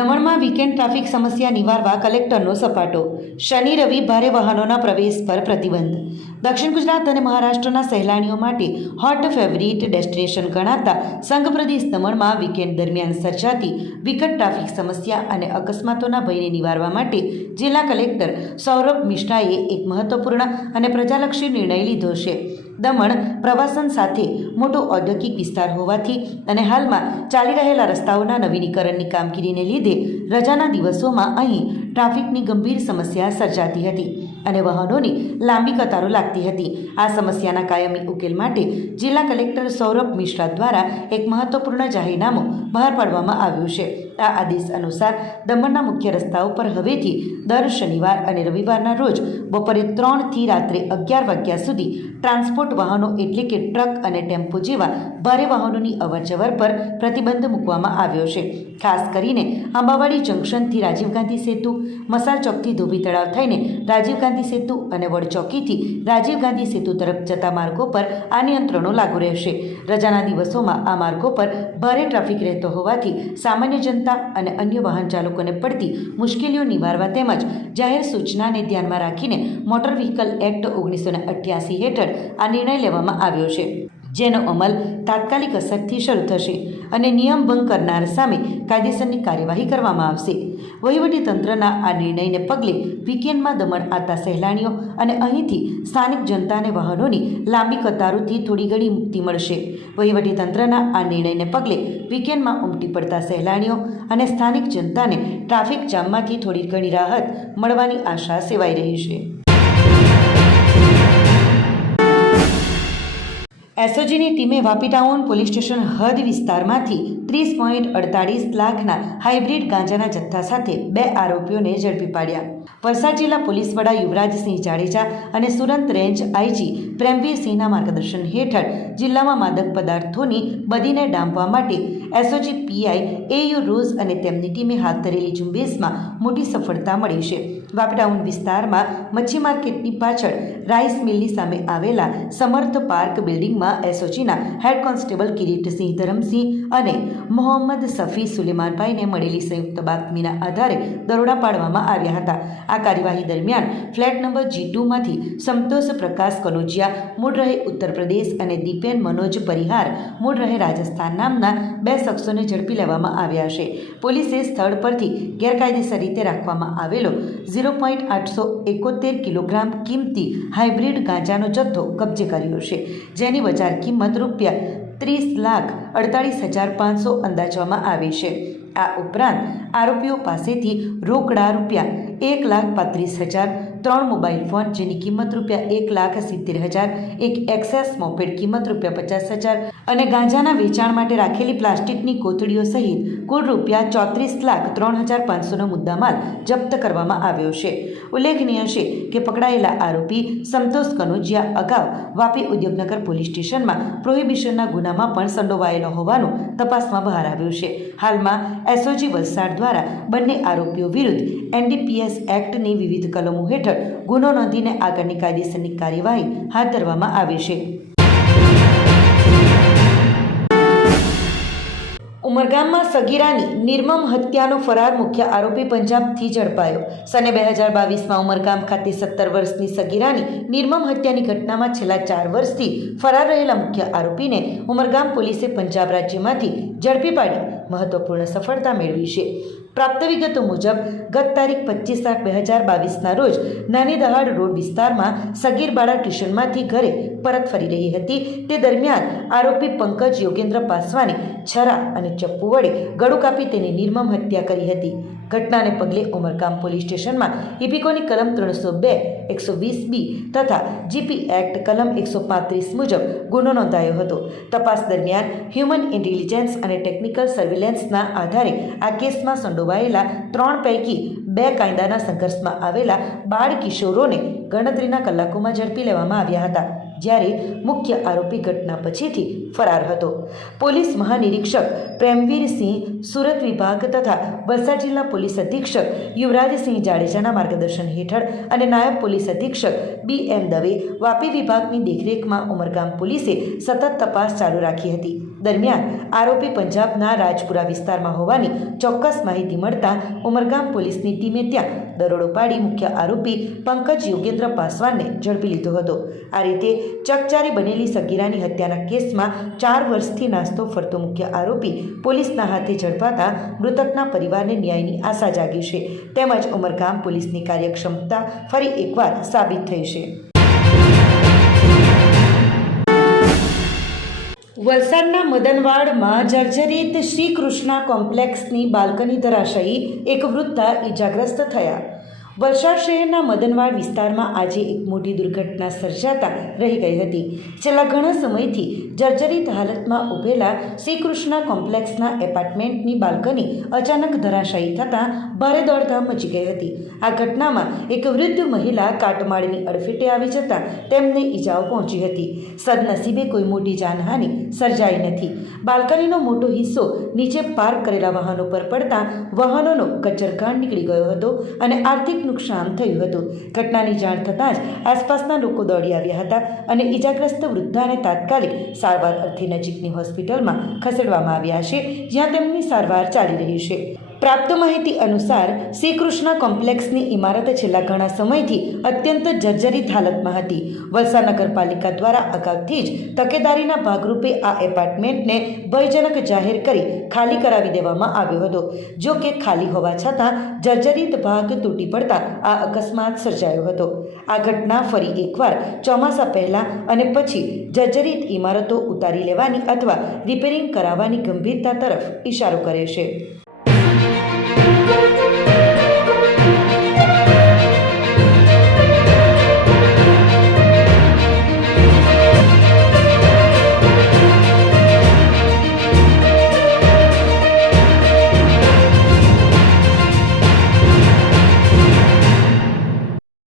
દમણમાં weekend traffic સમસ્યા નિવારવા કલેક્ટરનો સપાટો. શનિ રવિ ભારે વાહનોના પ્રવેશ પર પ્રતિબંધ. દક્ષિણ ગુજરાત અને મહારાષ્ટ્રના સહેલાણીઓ માટે હોટ ફેવરિટ ડેસ્ટિનેશન ગણાતા સંઘ પ્રદેશ દમણમાં વીકેન્ડ દરમિયાન સર્જાતી વિકટ ટ્રાફિક સમસ્યા અને અકસ્માતોના ભયને નિવારવા માટે જિલ્લા કલેક્ટર સૌરભ મિશ્રાએ એક મહત્વપૂર્ણ અને પ્રજાલક્ષી નિર્ણય લીધો છે. દમણ પ્રવાસન સાથે મોટો ઔદ્યોગિક વિસ્તાર હોવાથી અને હાલમાં ચાલી રહેલા રસ્તાઓના નવીનીકરણની કામગીરીને લીધે રજાના દિવસોમાં અહીં ટ્રાફિકની ગંભીર સમસ્યા સર્જાતી હતી અને વાહનોની લાંબી કતારો લાગતી હતી. આ સમસ્યાના કાયમી ઉકેલ માટે જિલ્લા કલેક્ટર સૌરભ મિશ્રા દ્વારા એક મહત્વપૂર્ણ જાહેરનામું બહાર પાડવામાં આવ્યું છે. આ આદેશ અનુસાર દમણના મુખ્ય રસ્તાઓ પર હવેથી દર શનિવાર અને રવિવારના રોજ બપોરે 3થી રાત્રે 11 વાગ્યા સુધી ટ્રાન્સપોર્ટ વાહનો એટલે કે ટ્રક અને ટેમ્પો જેવા ભારે વાહનોની અવરજવર પર પ્રતિબંધ મૂકવામાં આવ્યો છે. ખાસ કરીને આંબાવાડી જંકશનથી રાજીવ ગાંધી સેતુ, મસાલ ચોકથી ધોબી તળાવ થઈને રાજીવ ગાંધી સેતુ અને વડ ચોકીથી રાજીવ ગાંધી સેતુ તરફ જતા માર્ગો પર આ નિયંત્રણો લાગુ રહેશે. રજાના દિવસોમાં આ માર્ગો પર ભારે ટ્રાફિક રહેતો હોવાથી સામાન્ય જનતા અને અન્ય વાહન ચાલકોને પડતી મુશ્કેલીઓ નિવારવા તેમજ જાહેર સૂચનાને ધ્યાનમાં રાખીને મોટર વ્હીકલ એક્ટ 1988 હેઠળ આ નિર્ણય લેવામાં આવ્યો છે, જેનો અમલ તાત્કાલિક અસરથી શરૂ થશે અને નિયમ ભંગ કરનાર સામે કાયદેસરની કાર્યવાહી કરવામાં આવશે. વહીવટીતંત્રના આ નિર્ણયને પગલે વીકેન્ડમાં દમણ આવતા સહેલાણીઓ અને અહીંથી સ્થાનિક જનતાને વાહનોની લાંબી કતારોથી થોડી ઘણી મુક્તિ મળશે. વહીવટીતંત્રના આ નિર્ણયને પગલે વીકેન્ડમાં ઉમટી પડતા સહેલાણીઓ અને સ્થાનિક જનતાને ટ્રાફિક જામમાંથી થોડી ઘણી રાહત મળવાની આશા સેવાઈ રહી છે. એસઓજીની ટીમે વાપી ટાઉન પોલીસ સ્ટેશન હદ વિસ્તારમાંથી 30.48 લાખના હાઇબ્રિડ ગાંજાના જથ્થા સાથે 2 આરોપીઓને ઝડપી પાડ્યા. વલસાડ જિલ્લા પોલીસ વડા યુવરાજસિંહ જાડેજા અને સુરત રેન્જ આઈજી પ્રેમવીરસિંહના માર્ગદર્શન હેઠળ જિલ્લામાં માદક પદાર્થોની બદીને ડામવા માટે એસઓજી પીઆઈ એયુ રોઝ અને તેમની ટીમે હાથ ધરેલી ઝુંબેશમાં મોટી સફળતા મળી છે. વાપી ટાઉન વિસ્તારમાં મચ્છી માર્કેટની પાછળ રાઈસ મિલની સામે આવેલા સમર્થ પાર્ક બિલ્ડિંગમાં એસઓજીના હેડ કોન્સ્ટેબલ કિરીટસિંહ ધરમસિંહ અને મોહમ્મદ સફી સુલેમાનભાઈને મળેલી સંયુક્ત બાતમીના આધારે દરોડા પાડવામાં આવ્યા હતા. આ કાર્યવાહી દરમિયાન ફ્લેટ નંબર G2માંથી સંતોષ પ્રકાશ કનોજિયા મૂળ રહે ઉત્તર પ્રદેશ અને દીપેન મનોજ પરિહાર મૂળ રહે રાજસ્થાન નામના 2 શખ્સોને ઝડપી લેવામાં આવ્યા છે. પોલીસે સ્થળ પરથી ગેરકાયદેસર રીતે રાખવામાં આવેલો 0.871 કિલોગ્રામ કિંમતી હાઇબ્રિડ ગાંજાનો જથ્થો કબજે કર્યો છે, જેની બજાર કિંમત ₹30,48,500 અંદાજવામાં આવી છે. આ ઉપરાંત આરોપીઓ પાસેથી રોકડા ₹1,35,000, 3 મોબાઈલ ફોન જેની કિંમત ₹1,70,000, એક એક્સેસ મોપેડ કિંમત ₹50,000 અને ગાંજાના વેચાણ માટે રાખેલી પ્લાસ્ટિકની કોથળીઓ સહિત કુલ ₹34,03,500નો મુદ્દામાલ જપ્ત કરવામાં આવ્યો છે. ઉલ્લેખનીય છે કે પકડાયેલા આરોપી સંતોષ કનોજિયા અગાઉ વાપી ઉદ્યોગનગર પોલીસ સ્ટેશનમાં પ્રોહિબિશનના ગુનામાં પણ સંડોવાયેલો હોવાનું તપાસમાં બહાર આવ્યું છે. હાલમાં એસઓજી વલસાડ દ્વારા બંને આરોપીઓ વિરુદ્ધ NDPS એક્ટની વિવિધ કલમો હેઠળ ગુનો નોંધીને આગળની કાયદેસરની કાર્યવાહી હાથ ધરવામાં આવી છે. ઉમરગામમાં સગીરાની નિર્મમ હત્યાનો ફરાર મુખ્ય આરોપી પંજાબથી ઝડપાયો. સને 2022માં ઉમરગામ ખાતે 17 વર્ષની સગીરાની નિર્મમ હત્યાની ઘટનામાં છેલ્લા 4 વર્ષથી ફરાર રહેલા મુખ્ય આરોપીને ઉમરગામ પોલીસે પંજાબ રાજ્યમાંથી ઝડપી પાડી મહત્વપૂર્ણ સફળતા મેળવી છે. પ્રાપ્ત વિગતો મુજબ ગત તારીખ 25/8/2022ના રોજ નાની દહાડ રોડ વિસ્તારમાં સગીર બાળા ટ્યુશનમાંથી ઘરે પરત ફરી રહી હતી. તે દરમિયાન આરોપી પંકજ યોગેન્દ્ર પાસવાને છરા અને ચપ્પુ વડે ગળું કાપી તેની નિર્મમ હત્યા કરી હતી. ઘટનાને પગલે ઉમરગામ પોલીસ સ્ટેશનમાં ઇપિકોની કલમ 302, 120B તથા જીપી એક્ટ કલમ 135 મુજબ ગુનો નોંધાયો હતો. તપાસ દરમિયાન હ્યુમન ઇન્ટેલિજન્સ અને ટેકનિકલ સર્વેલન્સના આધારે આ કેસમાં સંડોવાયેલા 3 પૈકી 2 કાયદાના સંઘર્ષમાં આવેલા બાળ કિશોરોને ગણતરીના કલાકોમાં ઝડપી લેવામાં આવ્યા હતા. જ્યારે મુખ્ય આરોપી ઘટના પછીથી ફરાર હતો. પોલીસ મહાનિરીક્ષક પ્રેમવીરસિંહ સુરત વિભાગ તથા વલસાડ જિલ્લા પોલીસ અધિક્ષક યુવરાજસિંહ જાડેજાના માર્ગદર્શન હેઠળ અને નાયબ પોલીસ અધિક્ષક BM દવે વાપી વિભાગની દેખરેખમાં ઉમરગામ પોલીસે સતત તપાસ ચાલુ રાખી હતી. દરમિયાન આરોપી પંજાબના રાજપુરા વિસ્તારમાં હોવાની ચોક્કસ માહિતી મળતા ઉમરગામ પોલીસની ટીમે ત્યાં દરોડો પાડી મુખ્ય આરોપી પંકજ યોગેન્દ્ર પાસવાનને ઝડપી લીધો હતો. આ રીતે ચકચારી બનેલી સગીરાની હત્યાના કેસમાં 4 વર્ષથી નાસ્તો ફરતો મુખ્ય આરોપી પોલીસના હાથે ઝડપાતા મૃતકના પરિવારને ન્યાયની આશા જાગી છે. તેમજ ઉમરગામ પોલીસની કાર્યક્ષમતા ફરી એકવાર સાબિત થઈ છે. વલસાડના મદનવાડમાં જર્જરિત શ્રી કૃષ્ણા કોમ્પ્લેક્સની બાલ્કની ધરાશાયી, એક વૃદ્ધા ઈજાગ્રસ્ત થયા. વલસાડ શહેરના મદનવાડ વિસ્તારમાં આજે એક મોટી દુર્ઘટના સર્જાતા રહી ગઈ હતી. છેલ્લા ઘણા સમયથી જર્જરિત હાલતમાં ઊભેલા શ્રી કૃષ્ણા કોમ્પ્લેક્સના એપાર્ટમેન્ટની બાલ્કની અચાનક ધરાશાયી થતાં ભારે દોડધામ મચી ગઈ હતી. આ ઘટનામાં એક વૃદ્ધ મહિલા કાટમાળની અડફેટે આવી જતાં તેમને ઈજાઓ પહોંચી હતી. સદનસીબે કોઈ મોટી જાનહાનિ સર્જાઈ નથી. બાલ્કનીનો મોટો હિસ્સો નીચે પાર્ક કરેલા વાહનો પર પડતા વાહનોનો કચરઘાણ નીકળી ગયો હતો અને આર્થિક નુકસાન થયું હતું. ઘટનાની જાણ થતાં જ આસપાસના લોકો દોડી આવ્યા હતા અને ઈજાગ્રસ્ત વૃદ્ધાને તાત્કાલિક સારવાર અર્થે નજીકની હોસ્પિટલમાં ખસેડવામાં આવ્યા છે, જ્યાં તેમની સારવાર ચાલી રહી છે. પ્રાપ્ત માહિતી અનુસાર શ્રી કૃષ્ણા કોમ્પ્લેક્સની ઇમારત છેલ્લા ઘણા સમયથી અત્યંત જર્જરિત હાલતમાં હતી. વલસાડ નગરપાલિકા દ્વારા અગાઉથી જ તકેદારીના ભાગરૂપે આ એપાર્ટમેન્ટને ભયજનક જાહેર કરી ખાલી કરાવી દેવામાં આવ્યો હતો. જો કે ખાલી હોવા છતાં જર્જરિત ભાગ તૂટી પડતા આ અકસ્માત સર્જાયો હતો. આ ઘટના ફરી એકવાર ચોમાસા પહેલાં અને પછી જર્જરિત ઇમારતો ઉતારી લેવાની અથવા રિપેરિંગ કરાવવાની ગંભીરતા તરફ ઇશારો કરે છે.